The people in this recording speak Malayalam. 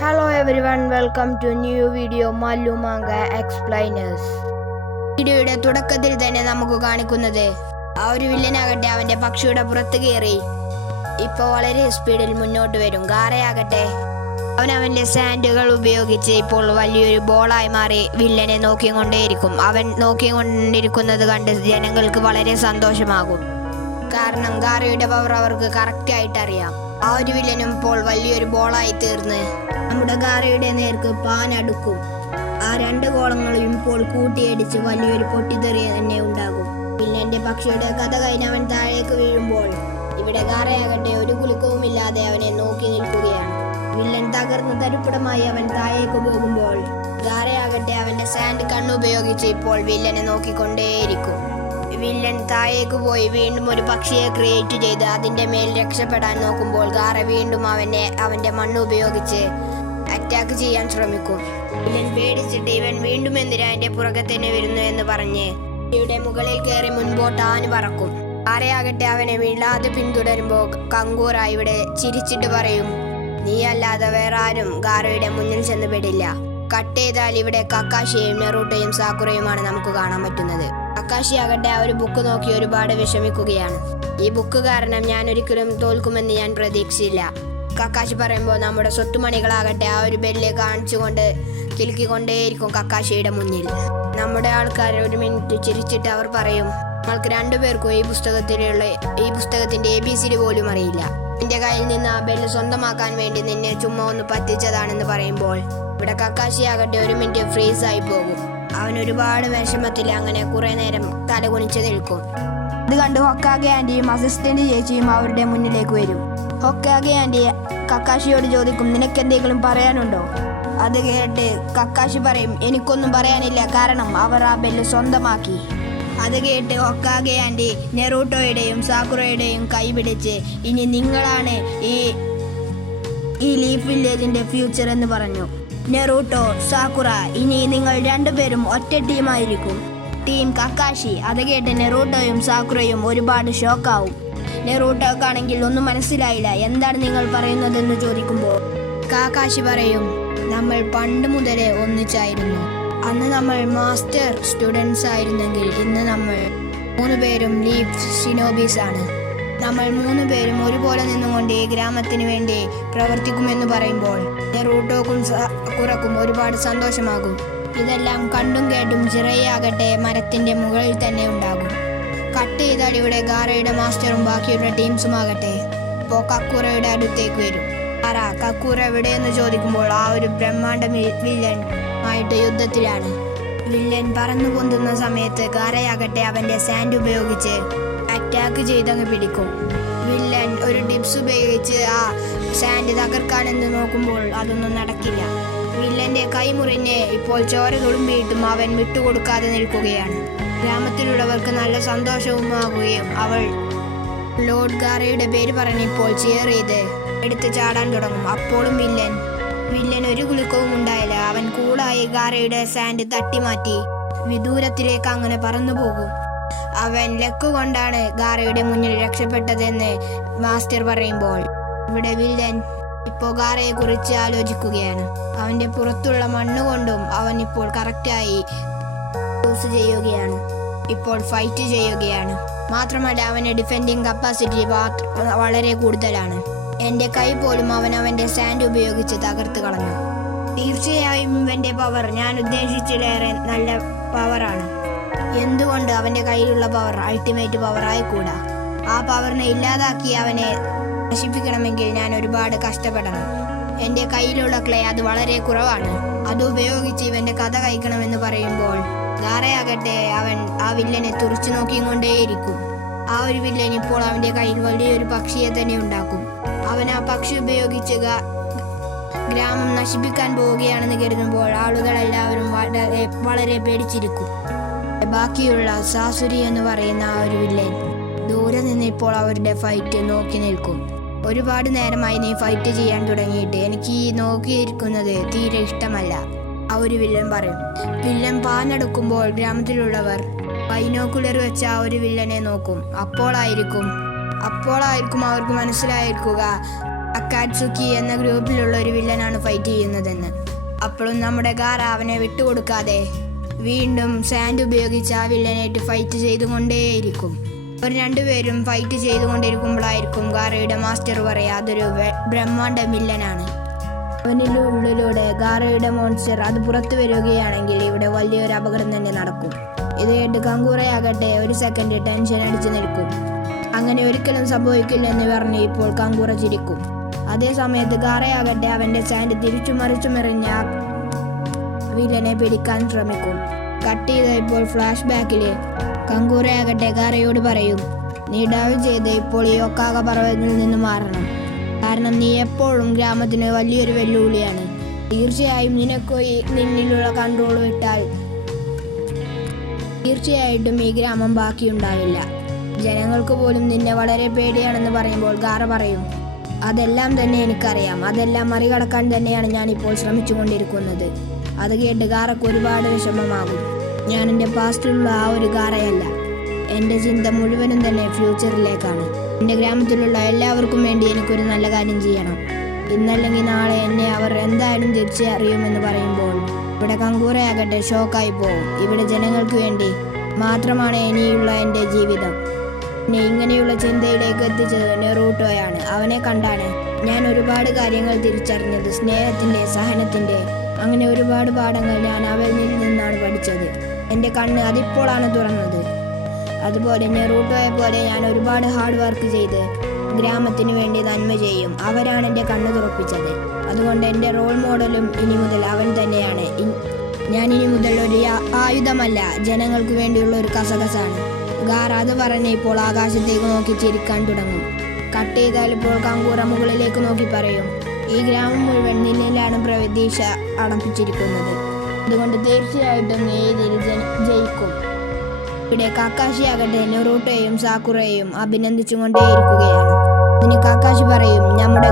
Hello everyone, welcome to new video Mallu Manga Explainers. വീഡിയോയുടെ തുടക്കത്തിൽ തന്നെ നമുക്ക് കാണിക്കുന്നത് ആ ഒരു വില്ലനാകട്ടെ അവന്റെ പക്ഷിയുടെ പുറത്ത് കയറി ഇപ്പോൾ വളരെ സ്പീഡിൽ മുന്നോട്ട് വരും. ഗാറയാകട്ടെ അവന്റെ സാൻഡുകൾ ഉപയോഗിച്ച് ഇപ്പോൾ വലിയൊരു ബോളായി മാറി വില്ലനെ നോക്കിക്കൊണ്ടേയിരിക്കും. അവൻ നോക്കിക്കൊണ്ടിരിക്കുന്നത് കണ്ട് ജനങ്ങൾക്ക് വളരെ സന്തോഷമാകും. കാരണം ഗാറയുടെ പവർ അവർക്ക് കറക്റ്റായിട്ട് അറിയാം. ആ ഒരു വില്ലനും ഇപ്പോൾ വലിയൊരു ബോളായി തീർന്ന് നമ്മുടെ ഗാറയുടെ നേർക്ക് പാനടുക്കും. ആ രണ്ട് ഗോളങ്ങളും ഇപ്പോൾ കൂട്ടിയടിച്ച് വലിയൊരു പൊട്ടിത്തെറി തന്നെ ഉണ്ടാകും. വില്ലന്റെ പക്ഷിയുടെ കഥ കഴിഞ്ഞ് അവൻ താഴേക്ക് വീഴുമ്പോൾ ഇവിടെ ഗാറയാകട്ടെ ഒരു കുലുക്കവുമില്ലാതെ അവനെ നോക്കി നിൽക്കുകയാണ്. വില്ലൻ തകർന്ന് തരിപ്പടമായി അവൻ താഴേക്ക് പോകുമ്പോൾ ഗാറയാകട്ടെ അവന്റെ സാൻഡ് കണ്ണുപയോഗിച്ച് ഇപ്പോൾ വില്ലനെ നോക്കിക്കൊണ്ടേയിരിക്കും. വില്ലൻ താഴേക്ക് പോയി വീണ്ടും ഒരു പക്ഷിയെ ക്രിയേറ്റ് ചെയ്ത് അതിന്റെ മേൽ രക്ഷപ്പെടാൻ നോക്കുമ്പോൾ ഗാറ വീണ്ടും അവന്റെ മണ്ണ് ഉപയോഗിച്ച് അറ്റാക്ക് ചെയ്യാൻ ശ്രമിക്കും. വില്ലൻ പേടിച്ചിട്ട് ഇവൻ വീണ്ടും എന്തിനാ എന്റെ പുറകെ തന്നെ വരുന്നു എന്ന് പറഞ്ഞ് ഇവിടെ മുകളിൽ കയറി മുൻപോട്ടാന് പറക്കും. ഗാറയാകട്ടെ അവനെ വീഴാതെ പിന്തുടരുമ്പോൾ കങ്കൂറ ഇവിടെ ചിരിച്ചിട്ട് പറയും, നീ അല്ലാതെ വേറെ ആരും ഗാറയുടെ മുന്നിൽ ചെന്ന് പെടില്ല. കട്ട് ചെയ്താൽ ഇവിടെ കക്കാഷിയെയും നെറൂട്ടോയും സാക്കുറയുമാണ് നമുക്ക് കാണാൻ പറ്റുന്നത്. കക്കാഷി ആകട്ടെ ആ ഒരു ബുക്ക് നോക്കി ഒരുപാട് വിഷമിക്കുകയാണ്. ഈ ബുക്ക് കാരണം ഞാൻ ഒരിക്കലും തോൽക്കുമെന്ന് ഞാൻ പ്രതീക്ഷിച്ചില്ല. കക്കാഷി പറയുമ്പോൾ നമ്മുടെ സ്വത്തുമണികളാകട്ടെ ആ ഒരു ബെല്ല് കാണിച്ചുകൊണ്ട് കിലുക്കിക്കൊണ്ടേയിരിക്കും കക്കാഷിയുടെ മുന്നിൽ. നമ്മുടെ ആൾക്കാർ ഒരു മിനിറ്റ് ചിരിച്ചിട്ട് അവർ പറയും, നമ്മൾക്ക് രണ്ടുപേർക്കും ഈ പുസ്തകത്തിന്റെ ABCD പോലും അറിയില്ല. നിന്റെ കയ്യിൽ നിന്ന് ആ ബെല്ല് സ്വന്തമാക്കാൻ വേണ്ടി നിന്നെ ചുമ്മാ ഒന്ന് പറ്റിച്ചതാണെന്ന് പറയുമ്പോൾ ഇവിടെ കക്കാഷി ആകട്ടെ ഒരു മിനിറ്റ് ഫ്രീസായി പോകും. അവൻ ഒരുപാട് വിഷമത്തിൽ അങ്ങനെ കുറെ നേരം തലകുനിച്ച് നിൽക്കും. ഇത് കണ്ട് ഹൊക്കാഗെ ആൻറ്റിയും അസിസ്റ്റന്റ് ചേച്ചിയും അവരുടെ മുന്നിലേക്ക് വരും. ഹൊക്കാഗെ ആൻറ്റി കക്കാഷിയോട് ചോദിക്കും, നിനക്കെന്തെങ്കിലും പറയാനുണ്ടോ? അത് കേട്ട് കക്കാഷി പറയും, എനിക്കൊന്നും പറയാനില്ല, കാരണം അവർ ആ ബെല്ല് സ്വന്തമാക്കി. അത് കേട്ട് ഹൊക്കാഗെ ആൻറ്റി നെറൂട്ടോയുടെയും സാക്കുറയുടെയും കൈ പിടിച്ച്, ഇനി നിങ്ങളാണ് ഈ ലീഫ് വില്ലേജിന്റെ ഫ്യൂച്ചർ എന്ന് പറഞ്ഞു. നെറൂട്ടോ, സാക്കുറ, ഇനി നിങ്ങൾ രണ്ടുപേരും ഒറ്റ ടീമായിരിക്കും, ടീം കക്കാഷി. അത് കേട്ട് നെറൂട്ടോയും സാക്കുറയും ഒരുപാട് ഷോക്കാവും. നെറൂട്ടോക്കാണെങ്കിൽ ഒന്നും മനസ്സിലായില്ല. എന്താണ് നിങ്ങൾ പറയുന്നതെന്ന് ചോദിക്കുമ്പോൾ കക്കാഷി പറയും, നമ്മൾ പണ്ട് മുതലേ ഒന്നിച്ചായിരുന്നു. അന്ന് നമ്മൾ മാസ്റ്റർ സ്റ്റുഡൻസ് ആയിരുന്നെങ്കിൽ ഇന്ന് നമ്മൾ 3 പേരും ലീഫ് ഷിനോബീസ് ആണ്. നമ്മൾ 3 പേരും ഒരുപോലെ നിന്നുകൊണ്ട് ഈ ഗ്രാമത്തിന് വേണ്ടി പ്രവർത്തിക്കുമെന്ന് പറയുമ്പോൾ നെറൂട്ടോക്കും സാക്കുറക്കും ഒരുപാട് സന്തോഷമാകും. ഇതെല്ലാം കണ്ടും കേട്ടും ജിറയാകട്ടെ മരത്തിന്റെ മുകളിൽ തന്നെ ഉണ്ടാകും. കട്ട് ചെയ്താൽ ഇവിടെ ഗാറയുടെ മാസ്റ്ററും ബാക്കിയുള്ള ടീംസുമാകട്ടെ ഇപ്പോൾ കക്കൂറയുടെ അടുത്തേക്ക് വരും. കക്കൂറ എവിടെയെന്ന് ചോദിക്കുമ്പോൾ ആ ഒരു ബ്രഹ്മാണ്ഡ വില്ലൻ ആയിട്ട് യുദ്ധത്തിലാണ്. വില്ലൻ പറന്നു പൊന്തുന്ന സമയത്ത് ഗാറയാകട്ടെ അവന്റെ സാൻഡ് ഉപയോഗിച്ച് അറ്റാക്ക് ചെയ്തങ്ങ് പിടിക്കും. വില്ലൻ ഒരു ടിപ്സ് ഉപയോഗിച്ച് ആ സാൻഡ് തകർക്കാനെന്ന് നോക്കുമ്പോൾ അതൊന്നും നടക്കില്ല. വില്ലന്റെ കൈ മുറിഞ്ഞ് ഇപ്പോൾ ചോര തുളുമ്പിയിട്ടും അവൻ വിട്ടുകൊടുക്കാതെ നിൽക്കുകയാണ്. ഗ്രാമത്തിലുള്ളവർക്ക് നല്ല സന്തോഷവുമാകുകയും അവൾ ലോർഡ് ഗാറയുടെ പേര് പറഞ്ഞിപ്പോൾ ചിയർ ചെയ്ത് എടുത്ത് ചാടാൻ തുടങ്ങും. അപ്പോഴും വില്ലൻ ഒരു കുലുക്കവും ഉണ്ടായില്ല. അവൻ കൂളായി ഗാറയുടെ സാൻഡ് തട്ടിമാറ്റി വിദൂരത്തിലേക്ക് അങ്ങനെ പറന്നു പോകും. അവൻ ലക്ക് കൊണ്ടാണ് ഗാറയുടെ മുന്നിൽ രക്ഷപ്പെട്ടതെന്ന് മാസ്റ്റർ പറയുമ്പോൾ ഇവിടെ വില്ലൻ ഇപ്പോൾ ഗാറയെ കുറിച്ച് ആലോചിക്കുകയാണ്. അവന്റെ പുറത്തുള്ള മണ്ണ് കൊണ്ടും അവൻ ഇപ്പോൾ കറക്റ്റായി യൂസ് ചെയ്യുകയാണ്, ഇപ്പോൾ ഫൈറ്റ് ചെയ്യുകയാണ്. മാത്രമല്ല അവന്റെ ഡിഫെൻഡിങ് കപ്പാസിറ്റി വളരെ കൂടുതലാണ്. എന്റെ കൈ പോലും അവന്റെ സാൻഡ് ഉപയോഗിച്ച് തകർത്ത് കളഞ്ഞു. തീർച്ചയായും ഇവന്റെ പവർ ഞാൻ ഉദ്ദേശിച്ചിലേറെ നല്ല പവറാണ്. എന്തുകൊണ്ട് അവന്റെ കയ്യിലുള്ള പവർ അൾട്ടിമേറ്റ് പവറായി കൂടാ? ആ പവറിനെ ഇല്ലാതാക്കി അവനെ നശിപ്പിക്കണമെങ്കിൽ ഞാൻ ഒരുപാട് കഷ്ടപ്പെടണം. എന്റെ കയ്യിലുള്ള ക്ലേ അത് വളരെ കുറവാണ്. അത് ഉപയോഗിച്ച് ഇവന്റെ കഥ കഴിക്കണമെന്ന് പറയുമ്പോൾ ഗാറയാകട്ടെ അവൻ ആ വില്ലനെ തുറച്ചു നോക്കിക്കൊണ്ടേയിരിക്കും. ആ ഒരു വില്ലൻ ഇപ്പോൾ അവന്റെ കയ്യിൽ വലിയൊരു പക്ഷിയെ തന്നെ ഉണ്ടാക്കും. അവൻ ആ പക്ഷി ഉപയോഗിച്ച് ഗ്രാമം നശിപ്പിക്കാൻ പോവുകയാണെന്ന് കരുതുമ്പോൾ ആളുകളെല്ലാവരും വളരെ പേടിച്ചിരിക്കും. ബാക്കിയുള്ള സാസുരി എന്ന് പറയുന്ന ആ ഒരു വില്ലൻ ദൂരെ നിന്ന് ഇപ്പോൾ അവരുടെ ഫൈറ്റ് നോക്കി നിൽക്കും. ഒരുപാട് നേരമായി നീ ഫൈറ്റ് ചെയ്യാൻ തുടങ്ങിയിട്ട് എനിക്ക് ഈ നോക്കിയിരിക്കുന്നത് തീരെ ഇഷ്ടമല്ല, ആ ഒരു വില്ലൻ പറയും. വില്ലൻ പാഞ്ഞെടുക്കുമ്പോൾ ഗ്രാമത്തിലുള്ളവർ ബൈനോക്കുലർ വെച്ച ആ ഒരു വില്ലനെ നോക്കും. അപ്പോളായിരിക്കും അവർക്ക് മനസ്സിലായിരിക്കുക അക്കാറ്റ്സുക്കി എന്ന ഗ്രൂപ്പിലുള്ള ഒരു വില്ലനാണ് ഫൈറ്റ് ചെയ്യുന്നതെന്ന്. അപ്പോഴും നമ്മുടെ ഗാറ അവനെ വിട്ടുകൊടുക്കാതെ വീണ്ടും സാൻഡ് ഉപയോഗിച്ച് ആ വില്ലനായിട്ട് ഫൈറ്റ് ചെയ്തുകൊണ്ടേയിരിക്കും. അവർ രണ്ടുപേരും ഫൈറ്റ് ചെയ്തുകൊണ്ടിരിക്കുമ്പോഴായിരിക്കും ഗാറയുടെ മാസ്റ്റർ പറയാ അതൊരു ബ്രഹ്മാണ്ഡ വില്ലനാണ്. അവനിൻ്റെ ഉള്ളിലൂടെ ഗാറയുടെ മോൺസ്റ്റർ അത് പുറത്തു വരികയാണെങ്കിൽ ഇവിടെ വലിയൊരു അപകടം തന്നെ നടക്കും. ഇത് കേട്ട് കങ്കൂറയാകട്ടെ ഒരു സെക്കൻഡ് ടെൻഷൻ അടിച്ചു നിൽക്കും. അങ്ങനെ ഒരിക്കലും സംഭവിക്കില്ലെന്ന് പറഞ്ഞ് ഇപ്പോൾ കങ്കൂറ ചിരിക്കും. അതേ സമയത്ത് ഗാറയാകട്ടെ അവൻ്റെ സാൻഡ് തിരിച്ചു മറിച്ചുമെറിഞ്ഞ വില്ലനെ പിടിക്കാൻ ശ്രമിക്കും. കട്ട് ചെയ്ത ഇപ്പോൾ ഫ്ലാഷ് ബാക്കിൽ കങ്കൂറയാകട്ടെ ഗാറയോട് പറയും, നീ ഡൈവ് ചെയ്ത് ഇപ്പോൾ ഈ ഒക്കാക പർവ്വതത്തിൽ നിന്ന് മാറണം. കാരണം നീ എപ്പോഴും ഗ്രാമത്തിന് വലിയൊരു വെല്ലുവിളിയാണ്. തീർച്ചയായും നിന്നിലുള്ള കൺട്രോൾ വിട്ടാൽ തീർച്ചയായിട്ടും ഈ ഗ്രാമം ബാക്കിയുണ്ടാവില്ല. ജനങ്ങൾക്ക് പോലും നിന്നെ വളരെ പേടിയാണെന്ന് പറയുമ്പോൾ ഗാറ പറയും, അതെല്ലാം തന്നെ എനിക്കറിയാം. അതെല്ലാം മറികടക്കാൻ തന്നെയാണ് ഞാനിപ്പോൾ ശ്രമിച്ചുകൊണ്ടിരിക്കുന്നത്. അത് കേട്ട് ഗാറയ്ക്ക് ഒരുപാട് വിഷമമാകും. ഞാൻ എൻ്റെ പാസ്റ്റിലുള്ള ആ ഒരു ഗാറയല്ല. എൻ്റെ ചിന്ത മുഴുവനും തന്നെ ഫ്യൂച്ചറിലേക്കാണ്. എൻ്റെ ഗ്രാമത്തിലുള്ള എല്ലാവർക്കും വേണ്ടി എനിക്കൊരു നല്ല കാര്യം ചെയ്യണം. ഇന്നല്ലെങ്കിൽ നാളെ എന്നെ അവർ എന്തായാലും തിരിച്ചറിയുമെന്ന് പറയുമ്പോൾ ഇവിടെ കങ്കൂറയാകട്ടെ ഷോക്കായി പോകും. ഇവിടെ ജനങ്ങൾക്ക് വേണ്ടി മാത്രമാണ് ഇനിയുള്ള എൻ്റെ ജീവിതം. എന്നെ ഇങ്ങനെയുള്ള ചിന്തയിലേക്ക് എത്തിച്ചത് നെറൂട്ടോയാണ്. അവനെ കണ്ടാണ് ഞാൻ ഒരുപാട് കാര്യങ്ങൾ തിരിച്ചറിഞ്ഞത്. സ്നേഹത്തിൻ്റെ, സഹനത്തിൻ്റെ, അങ്ങനെ ഒരുപാട് പാഠങ്ങൾ ഞാൻ അവരിൽ നിന്നാണ് പഠിച്ചത്. എൻ്റെ കണ്ണ് അതിപ്പോഴാണ് തുറന്നത്. അതുപോലെ നെറൂട്ടോയെ പോലെ ഞാൻ ഒരുപാട് ഹാർഡ് വർക്ക് ചെയ്ത് ഗ്രാമത്തിന് വേണ്ടി നന്മ ചെയ്യും. അവരാണ് എൻ്റെ കണ്ണ് തുറപ്പിച്ചത്. അതുകൊണ്ട് എൻ്റെ റോൾ മോഡലും ഇനി മുതൽ അവൻ തന്നെയാണ്. ഞാൻ ഇനി മുതൽ ഒരു ആയുധമല്ല, ജനങ്ങൾക്ക് വേണ്ടിയുള്ള ഒരു കസകസാണ്. ഗാറ അത് പറഞ്ഞ് ഇപ്പോൾ ആകാശത്തേക്ക് നോക്കി ചിരിക്കാൻ തുടങ്ങും. കട്ട് ചെയ്താൽ ഇപ്പോൾ കങ്കൂറ മുകളിലേക്ക് നോക്കി പറയും, ഈ ഗ്രാമം മുഴുവൻ നിന്നിലാണ് പ്രതീക്ഷ അടപ്പിച്ചിരിക്കുന്നത്. അതുകൊണ്ട് തീർച്ചയായിട്ടും നീ ഇതിൽ ജയിക്കും. ഇവിടെ കാക്കാശിയാകട്ടെ നെറൂട്ടോയെയും സാക്കുറയെയും അഭിനന്ദിച്ചുകൊണ്ടേയിരിക്കുകയാണ്. അതിന് കാക്കാശി പറയും, നമ്മുടെ